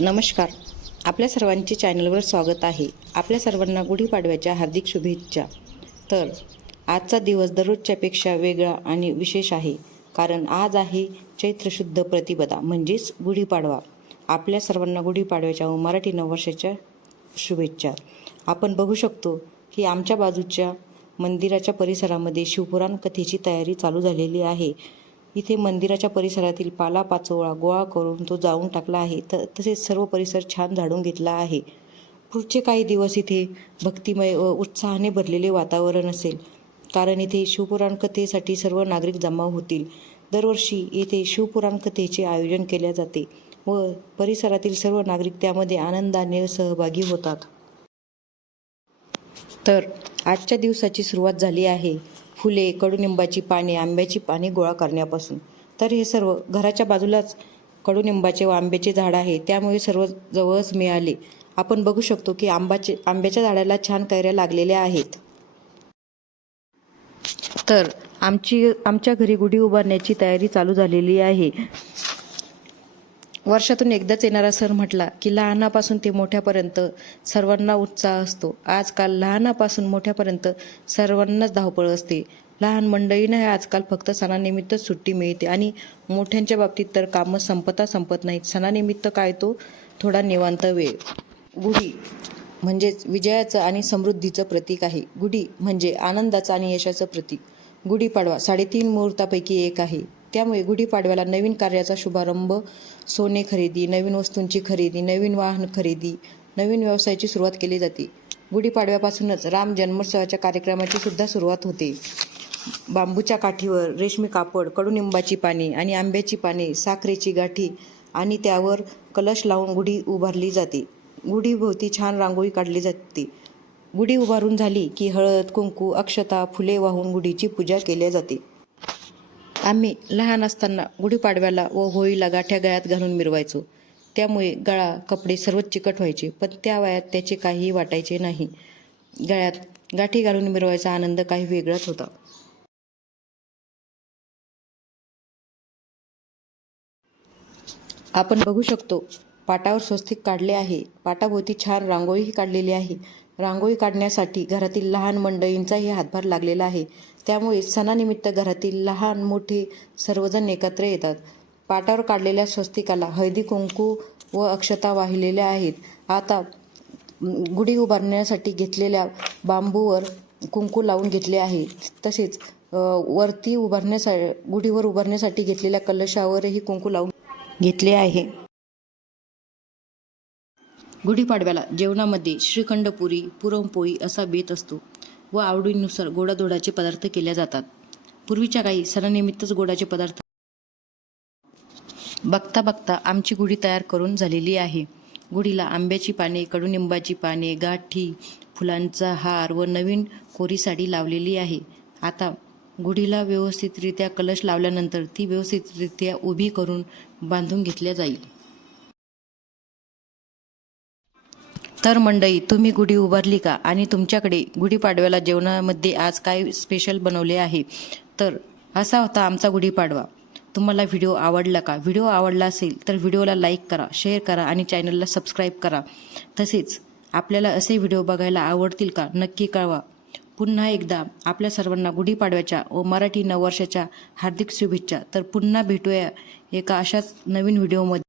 नमस्कार. आपल्या सर्वांचे चॅनलवर स्वागत आहे. आपल्या सर्वांना गुढीपाडव्याच्या हार्दिक शुभेच्छा. तर आजचा दिवस दररोजच्यापेक्षा वेगळा आणि विशेष आहे, कारण आज आहे चैत्र शुद्ध प्रतिपदा म्हणजेच गुढीपाडवा. आपल्या सर्वांना गुढीपाडव्याच्या व मराठी नववर्षाच्या शुभेच्छा. आपण बघू शकतो की आमच्या बाजूच्या मंदिराच्या परिसरामध्ये शिवपुराण कथेची तयारी चालू झालेली आहे. इथे मंदिराच्या परिसरातील पालापाचोळा गोळा करून तो जाळून टाकला आहे. तसेच सर्व परिसर छान झाडून घेतला आहे. पुढचे काही दिवस इथे भक्तिमय व उत्साहाने भरलेले वातावरण असेल, कारण इथे शिवपुराण कथेसाठी सर्व नागरिक जमा होतील. दरवर्षी येथे शिवपुराण कथेचे आयोजन केले जाते व परिसरातील सर्व नागरिक त्यामध्ये आनंदाने सहभागी होतात. तर आजच्या दिवसाची सुरुवात झाली आहे फुले, कडुनिंबाची पाने, आंब्याची पाने गोळा करण्यापासून. तर हे सर्व घराच्या बाजूलाच कडुनिंबाचे व आंब्याचे झाड आहे, त्यामुळे सर्व जवळच मिळाले. आपण बघू शकतो की आंब्याच्या झाडाला छान कैऱ्या लागलेल्या आहेत. तर आमच्या घरी गुढी उभारण्याची तयारी चालू झालेली आहे. वर्षातून एकदाच येणारा सण म्हटला की लहानापासून ते मोठ्यापर्यंत सर्वांना उत्साह असतो. आजकाल लहानापासून मोठ्यापर्यंत सर्वांनाच धावपळ असते. लहान मंडळींना आजकाल फक्त सणानिमित्तच सुट्टी मिळते आणि मोठ्यांच्या बाबतीत तर कामं संपत नाहीत. सणानिमित्त काय तो थोडा निवांत वेळ. गुढी म्हणजेच विजयाचं आणि समृद्धीचं प्रतीक आहे. गुढी म्हणजे आनंदाचं आणि यशाचं प्रतीक. गुढीपाडवा 3.5 मुहूर्तापैकी एक आहे. त्यामुळे गुढीपाडव्याला नवीन कार्याचा शुभारंभ, सोने खरेदी, नवीन वस्तूंची खरेदी, नवीन वाहन खरेदी, नवीन व्यवसायाची सुरुवात केली जाते. गुढीपाडव्यापासूनच राम जन्मोत्सवाच्या कार्यक्रमाची सुद्धा सुरुवात होते. बांबूच्या काठीवर रेशमी कापड, कडुनिंबाची पाने आणि आंब्याची पाने, साखरेची गाठी आणि त्यावर कलश लावून गुढी उभारली जाते. गुढीभोवती छान रांगोळी काढली जाते. गुढी उभारून झाली की हळद, कुंकू, अक्षता, फुले वाहून गुढीची पूजा केली जाते. आम्ही लहान असताना गुढीपाडव्याला व होळीला गाठ्या गळ्यात घालून मिरवायचो. त्यामुळे गळा, कपडे सर्वच चिकट व्हायचे, पण त्या वयात त्याचे काहीही वाटायचे नाही. गळ्यात गाठी घालून मिरवायचा आनंद काही वेगळाच होता. आपण बघू शकतो पाटावर स्वस्तिक काढले आहे. पाटाभोवती छान रांगोळीही काढलेली आहे. रांगोळी काढण्यासाठी घरातील लहान मंडळींचाही हातभार लागलेला आहे. त्यामुळे सणानिमित्त घरातील लहान मोठे सर्वजण एकत्र येतात. पाटावर काढलेल्या स्वस्तिकाला हळदी कुंकू व अक्षता वाहिलेल्या आहेत. आता गुढी उभारण्यासाठी घेतलेल्या बांबूवर कुंकू लावून घेतले आहे. तसेच वरती गुढीवर उभारण्यासाठी घेतलेल्या कलशावरही कुंकू लावून घेतले आहे. गुढीपाडव्याला जेवणामध्ये श्रीखंडपुरी, पुरणपोळी असा बेत असतो व आवडीनुसार गोडाधोडाचे पदार्थ केले जातात. पूर्वीच्या काही सणानिमित्तच गोडाचे पदार्थ. बघता बघता आमची गुढी तयार करून झालेली आहे. गुढीला आंब्याची पाने, कडुनिंबाची पाने, गाठी, फुलांचा हार व नवीन कोरी साडी लावलेली आहे. आता गुढीला व्यवस्थितरित्या कलश लावल्यानंतर ती व्यवस्थितरित्या उभी करून बांधून घेतल्या जाईल. तर मंडळी, तुम्ही गुढी उभारली का? आणि तुमच्याकडे गुढीपाडव्याला जेवणामध्ये आज काय स्पेशल बनवले आहे? तर असा होता आमचा गुढीपाडवा. तुम्हाला व्हिडिओ आवडला का? व्हिडिओ आवडला असेल तर व्हिडिओला लाईक करा, शेअर करा आणि चॅनलला सबस्क्राईब करा. तसेच आपल्याला असे व्हिडिओ बघायला आवडतील का? नक्की कळवा. पुन्हा एकदा आपल्या सर्वांना गुढीपाडव्याच्या व मराठी नववर्षाच्या हार्दिक शुभेच्छा. तर पुन्हा भेटूया एका अशाच नवीन व्हिडिओमध्ये.